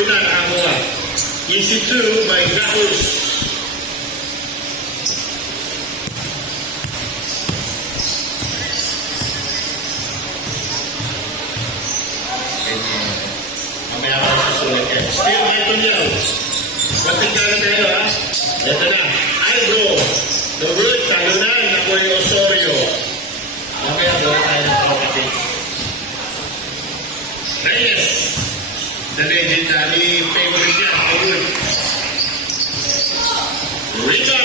Luna nakakuha. Easy 2 by Gahus. Mamaya ako susulit yan. Still Antonio. Matigala tayo ha. Ito na. Aldo. The word talunan na po yung Osorio. Mamaya doon tayo ng kapatid. Reyes. The legendary favorite niya. The word. Rico.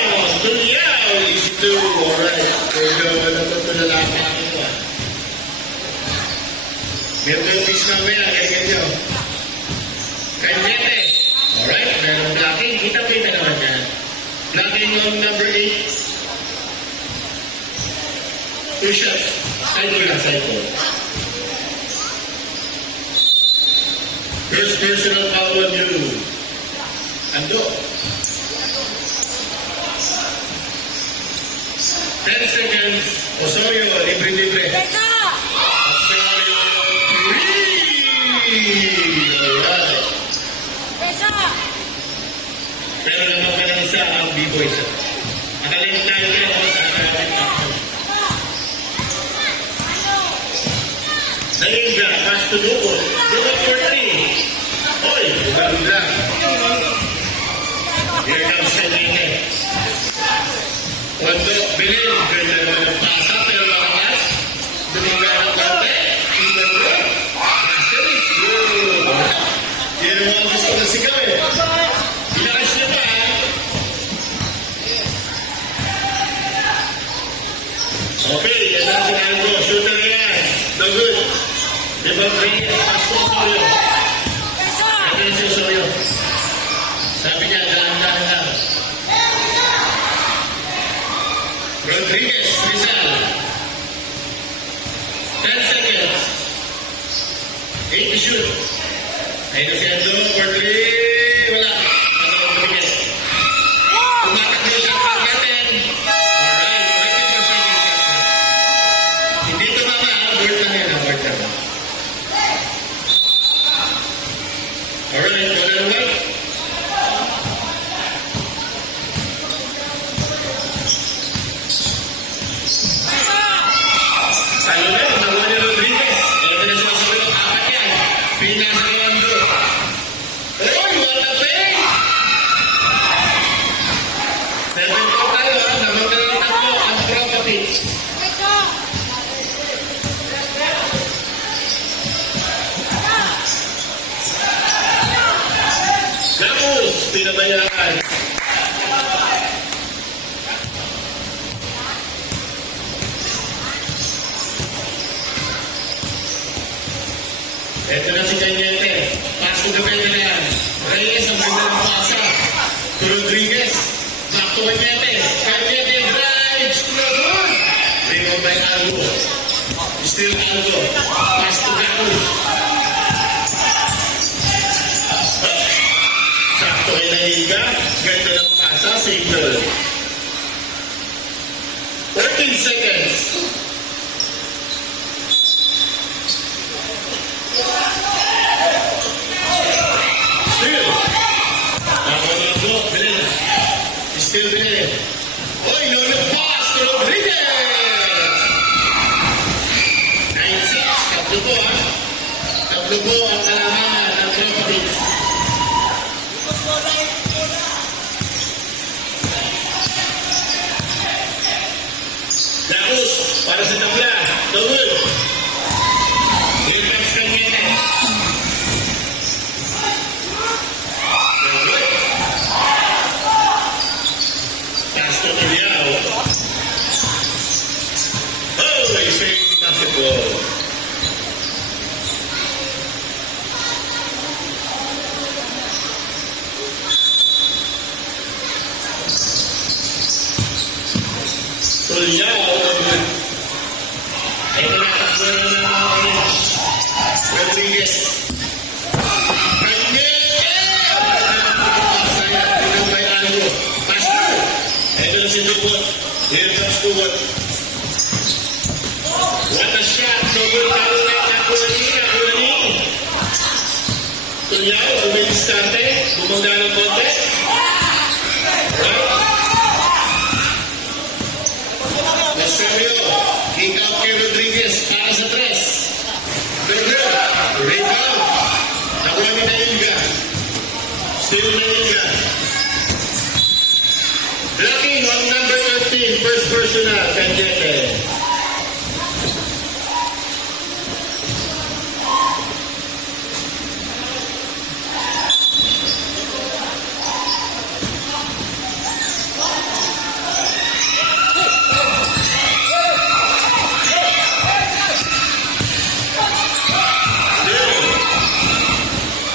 Tuliao. Easy 2. Alright. Pero wala ba ito lalaki ako ha. Meron yung fish mamaya. Ganyan nyo. Kanyete. Alright. Meron blocking. Kita-kita naman yan. Blocking on number 8. 2 shots. Cycle lang, cycle. First personal foul on you. Ando. 10 seconds. Osorio, libre-libre. Osorio, 3. Alright. Pero naman ka ng isa ang B-boy siya. Nakalit tayo rin ako sa nakalit ako. Nainga, pass to Dugo. Dugo for 3. Oy, ganda. Here comes Senine. Cuando Bilin, ganda naman ang pasa, pero lakas. Dumiga ng kante. Ganda. Master is good. Yan ang mga gusto na sigaw eh. Ilakas na ba? Okay, yan ang sinabi ko. Shooter yan. No good. Diba, bring it. Pass to Osorio. Ito si Osorio. Sabi niya, dahan-dahan lang. Rodriguez, Rizal. 10 seconds. 8 to shoot. Ayun na si Ando for 3. Wala. Rodriguez. Tumatakbo siya for natin. Alright, waiting for second shot. Hindi tumama. Board lang yan. Board lang. Alright, wala naman. Talo na, nakuha ni Rodriguez. Ito na siya sa mga apat yan. Pinasa ni Ando. Oy, what a thing! 7 po tayo ha. Naman na lang tatlo ang property. Gamos, pinabayaan. Ito na si Cañete. Pass to the pena na yan. Reyes ang ganda ng pasa. To Rodriguez. Back to Cañete. Cañete drives to the goal. Rebound by Aldo. Still Aldo. Pass to Gamos. Sakto ay nahiga. Ganda ng pasa. Single. 14 seconds. Still. Ako na ito. Bilin. Still Bilin. Oy, no pass to Rodriguez. 9-6. Tatlo po ha. Tatlo po ang kalaman ng properties. Gahus. Para sa tabla. Tawid. Relax Cañete. Castro Tuliao. Oh, he's playing basketball. Tuliao. Ito na takbo na ng Rodriguez. Here comes Stewart. What a shot. So good. Nakuha ni. Tuliao. diskarte. Bumangga ng konti. Right? Eusebio. Kick out kay Rodriguez para sa tres. Pedro. Rebound. Nakuha ni Nailga. Still Nailga. Blocking on number 13. First personal. Canjete.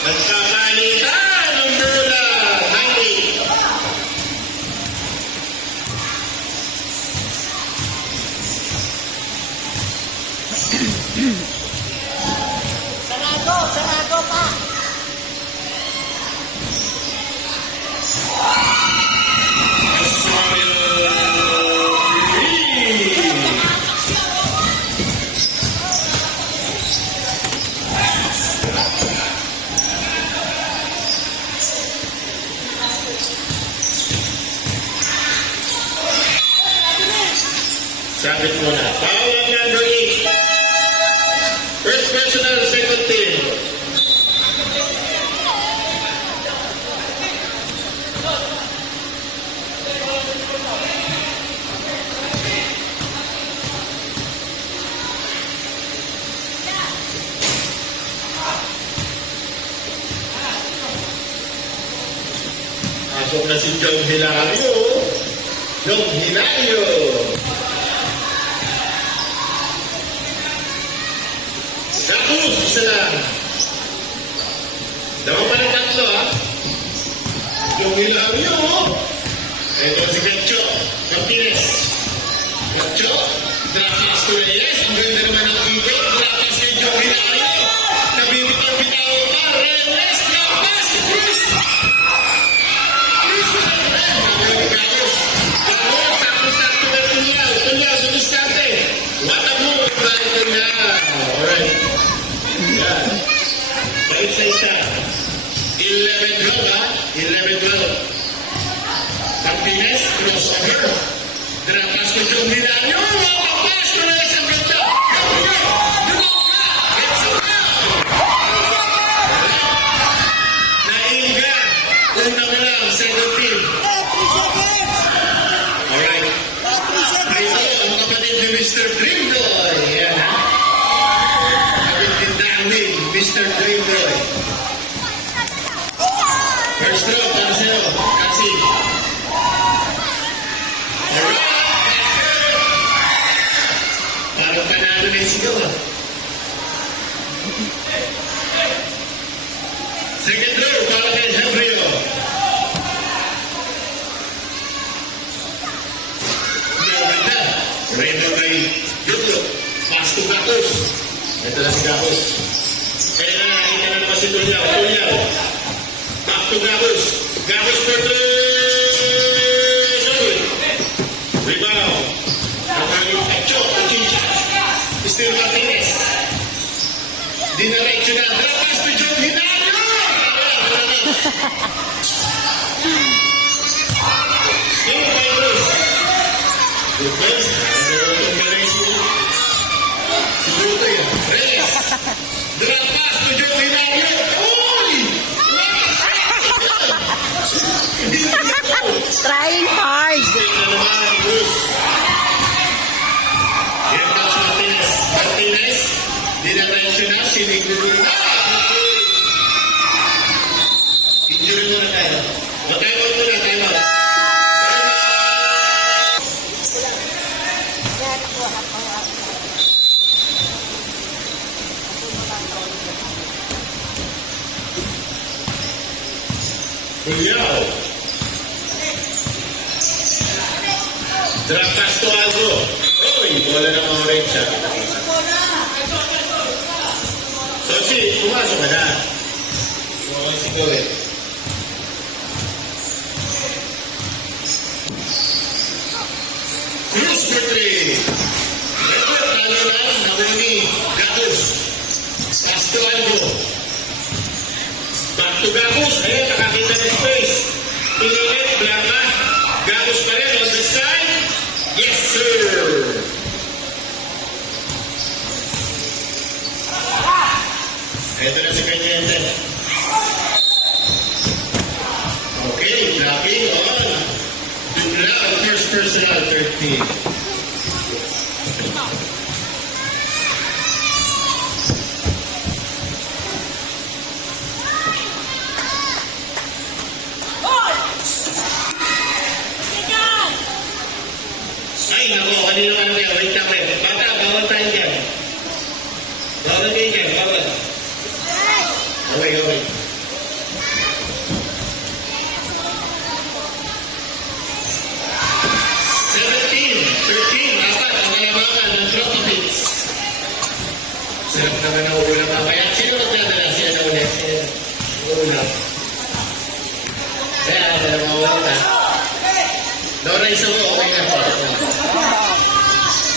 Nagkakalitan ng bola. 98. Sarado pa. Sabit muna. Foul on number 8. First personal, second team. Pasok na si Jong Hilario. Jong Hilario. Tapos, isa lang. Dawa pa ng tatlo, ha? Yung Hilario. Ito si Gacho. Martinez. Gacho. Drakas to Reyes. Ang ganda naman ng ikot. Drakas kay Jong Hilario. Nabibitaw-bitaw pa. Reyes. Drakas. Cruz. Cruz. Gagos. Gagos. Sakto-sakto na tulyaw. Tulyaw sa diskarte. What a move. Balik na. Alright. Yan. Balik sa isa. 11-12, ha? 11-12. Martinez, crossover. Drapas ko Jong Hilario. Makapas ko na isang ganda. Nailga. Una mo lang, second team. 3 seconds. Alright. 3 seconds. Ito, ang kapatid ni Mr. Dreamboy. Yan, ha? Kapatid ni Darwin, Mr. Dreamboy. First throw, para sa'yo. Kasi. Alright. Parang panalo na yung sigaw, ha? Second throw, para kay Hebrio. Maganda. Reno kay Jutlo. Pass to Gakos. Ito na si Gakos. Kaya na, nakita na naman si Tulyaw. Tulyaw. Back to Gakos. Gakos for three. Rebound. Nakagin Kacho. Kachincha. Still Martinez. Dinaretso na. Drapas to Jong Hilario. Still by Cruz. Defense. Siguro yun. Reyes. Drapas to Jong Hilario. Uy! Hindi na ito. Trying hard. Stay na naman, Cruz. Yan na si Martinez. Martinez. Dinaretso na. Siniguro na. Injury muna tayo. Time out muna. Time out. Tulyaw. Drakas to Aldo. Uy, bola ng orange siya. Sochi, pumasok ka na. Pumasok si Kowe. Cruz for three. Ito, talo lang. Nabuni. Gatos. Pass to Aldo. Back to Gakos. Sarap naman ang ulam mamaya. Sino magdadala? Sino na ulit? Ulam. Kaya, dalawa ulit ha. Dora, isa mo, okay na po.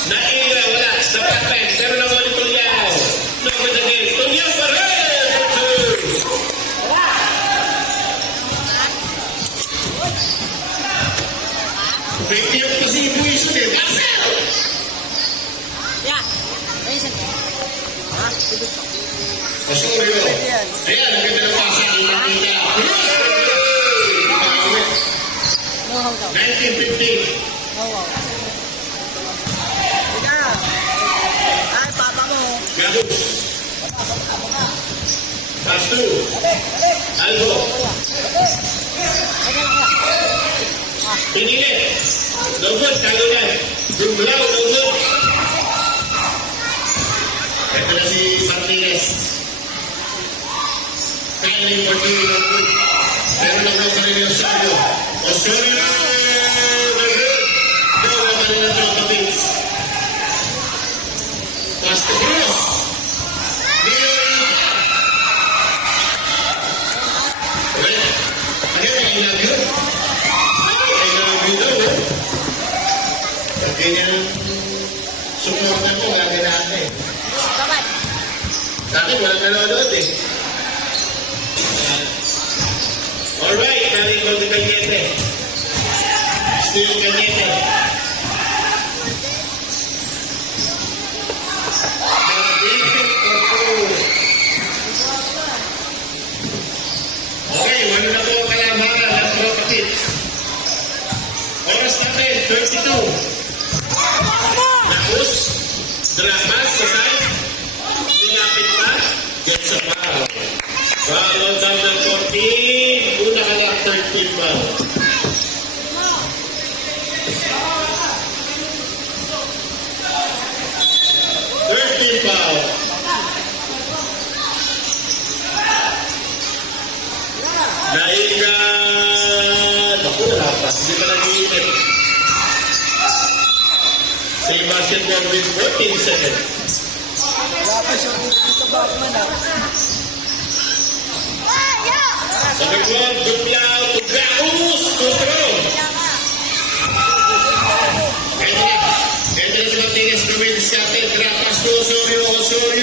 Naila, wala. Dapat pen. Pero na ulit Tulyaw. No, good again. Tulyaw pa rin! Pwede yung kasi ibuiso din. Marcel! Yeah. Ayun, ha? Tubig pa. Osorio. Ayan, ang ganda ng pasa. Kita-kita. No, hold on. 1950. No, wow. Ika. Ay, papa mo. Gabus. Pass 2. Albo. Ay, kaya. Pinilit. No good. Talo yan. Dumlaw. No good. Ito na si Martinez. Penny for two. No good. Pero nagawa pa rin yung Osorio. Osorio. No good. Nagawa pa rin yung Djokovic. Pass to Cruz. Ganyan support ako, lagi natin. Kapat. Sa akin, walang nanonood eh. Alright, galing ko si Cañete. Still Cañete. Okay, wala na po ang kalamangan ng Tropicit. Oras natin, 32. Tapos, dramas sa side, nilapit pa, get sa foul. Foul on down ng 14, una ka lang 13 foul. Dahil ka, naku, wala pa, hindi pa nag-iinit. Sebastian Gordon, 14 seconds. Wala pa siya dito ba ako man, Sa bigwag, Dumlaw, Tugaus, Tutro. Ito na si Martinez, gawin sa atin, Trapas to Osorio, Osorio.